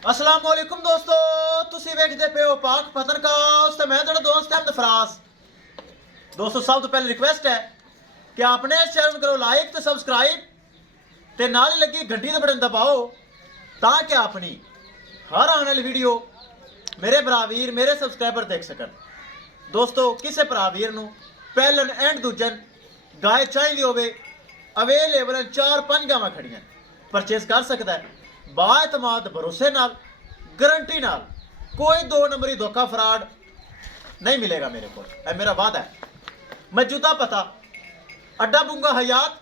अस्सलाम वालेकुम दोस्तों, तुसी वेखदे पे हो पाक पत्रकार ते मैं तुहाडा दोस्त अहमद फरास। दोस्तों सब तो पहले रिक्वेस्ट है कि अपने इस चैनल करो लाइक ते सब्सक्राइब ते नाल ही लगी घंटी दे बटन दबाओ ताकि अपनी हर आने वाली वीडियो मेरे भरा वीर मेरे सब्सक्राइबर देख सकन। दोस्तों किसी भरा वीर नूं पहलन एंड दूजन गाय चाहिए होवे अवेलेबल 4-5 गावां खड़ियां परचेज कर सकता है बाएतमाद भरोसे नाल गारंटी नाल। कोई 2 नंबरी धोखा फ्रॉड नहीं मिलेगा मेरे को, मेरा वादा है। मौजूदा पता अड्डा बुंगा हयात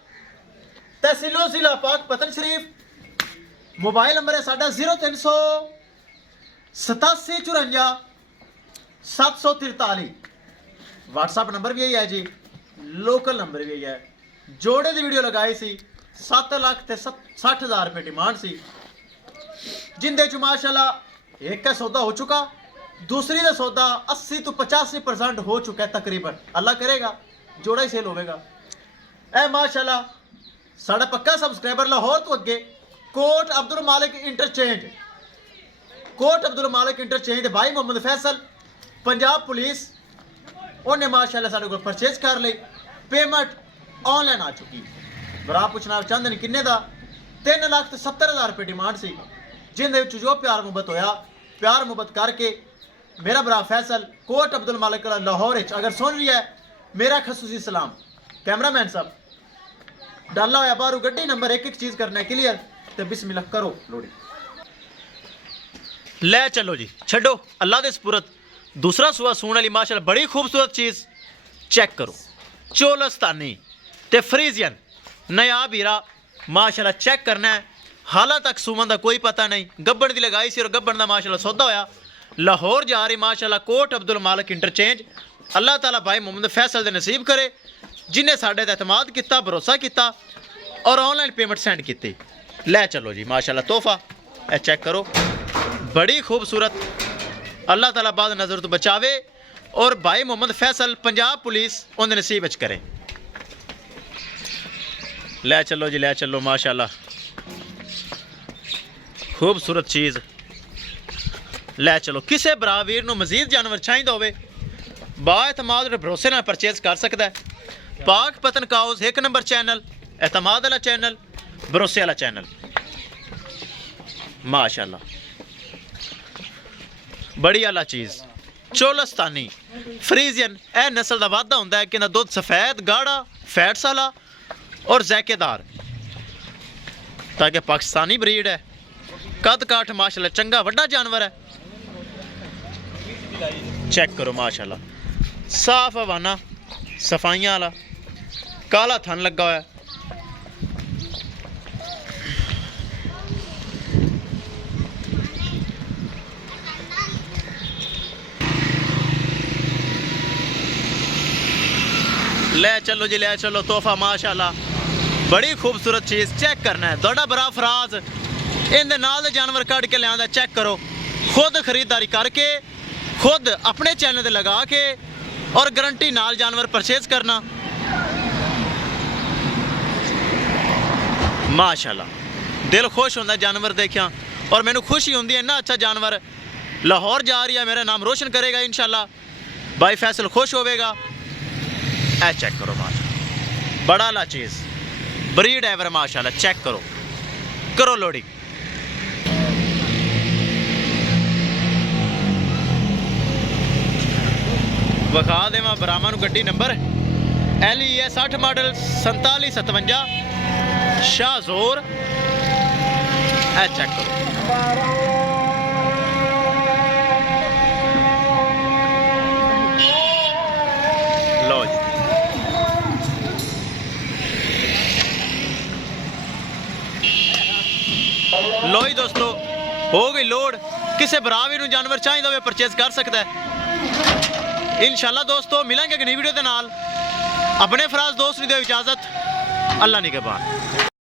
तहसीलो जिला पाक पतन शरीफ। मोबाइल नंबर है साडा 0300 87 54 743। व्हाट्सएप नंबर भी यही है जी, लोकल नंबर भी यही है। जोड़े की वीडियो लगाई सी 7,60,000 रुपये डिमांड सी, जिंदे च माशाल्लाह एक का सौदा हो चुका, दूसरी का सौदा 80 तो 85% हो चुका है तकरीबन। अल्लाह करेगा जोड़ा ही सेल होगा। ए माशाल्लाह साढ़ा पक्का सब्सक्राइबर लाहौर तो अगे कोट अब्दुल मालिक इंटरचेंज, कोट अब्दुल मालिक इंटरचेंज भाई मोहम्मद फैसल पंजाब पुलिस उन्हें माशाल्लाह साढ़े को परचेज कर ली। पेमेंट ऑनलाइन आ चुकी। बरा पूछना चाहते हैं किन्ने का 3,70,000 रुपये डिमांड सी, जिंदे जो प्यार मुहब्बत होया प्यार मुहब्बत करके मेरा भरा फैसल कोट अब्दुल मालिक लाहौर अगर सुन रही है मेरा खसूसी सलाम। कैमरामैन साहब डाला होया बारू गड्डी नंबर एक चीज़ करना है क्लियर तो बिस्मिल्लाह करो लोड़ी ले चलो जी छो अल्लाह दे सपुरत। दूसरा सुआ सून वाली माशाल्लाह बड़ी खूबसूरत चीज़ चेक करो, चोलस्तानी ते फ्रीजियन नया हीरा माशाल्लाह चेक करना है। हालां तक सूवन का कोई पता नहीं, गब्बन की लगाई सी और गब्बन का माशाल्लाह सौदा होया। लाहौर जा रही माशाल्लाह कोट अब्दुल मालिक इंटरचेंज। अल्लाह ताला भाई मोहम्मद फैसल दे नसीब करे जिन्हें साढ़े ते एतमाद किया भरोसा किया और ऑनलाइन पेमेंट सेंड की। ले चलो जी माशाल्लाह तोहफा ए चेक करो, बड़ी खूबसूरत। अल्लाह ताला बाद नज़र तो बचावे और भाई मोहम्मद फैसल पंजाब पुलिस उनके नसीब च करे। ले चलो जी ले चलो माशाल्लाह खूबसूरत चीज़। ले चलो किसी भरा वीर नूं मजीद जानवर चाहिए होवे बाएतमाद और भरोसे नाल परचेज कर सकता है। पाक पतन काउज 1 नंबर चैनल, एतमाद वाला चैनल, भरोसे वाला चैनल माशाल्लाह बड़ी आला चीज़। चोलस्तानी फ्रीजियन ए नस्ल का वाधा होंदा है कि दुध सफ़ेद गाढ़ा फैट्स वाला और जैकेदार, ताकि पाकिस्तानी ब्रीड है। कद काठ माशाल्लाह चंगा वड्डा जानवर है। चेक करो माशाल्लाह साफ हवाना सफाइयां वाला काला थन लगा हुआ है। ले चलो जी ले चलो तोहफा माशाल्लाह बड़ी खूबसूरत चीज़ चेक करना है। थोड़ा बड़ा फराज इन नाल जानवर कट के लिया चेक करो, खुद खरीदारी करके खुद अपने चैनल से लगा के और गारंटी नाल जानवर परचेज करना माशाल्लाह। दिल खुश होंदा जानवर देखिया और मैनू खुशी होंदी है। इन्ना अच्छा जानवर लाहौर जा रही है, मेरा नाम रोशन करेगा इंशाल्लाह। भाई फैसल खुश होवेगा। ऐ चेक करो माशाल्लाह बड़ा ला चीज़ ब्रीड एवर माशाल्लाह चेक करो करो लोडी। विखा देव बरामा गड्डी नंबर LE 60 मॉडल 4757 शाहजोर। ऐ चेक करो लो जी लो ही दोस्तों हो गई लोड। किसी भरा भी जानवर चाहिए हो परचेज कर सकता है इंशाल्लाह। दोस्तों मिलेंगे एक नई वीडियो के नाल। अपने फराज दोस्त ने दो इजाजत, अल्लाह निगहबान।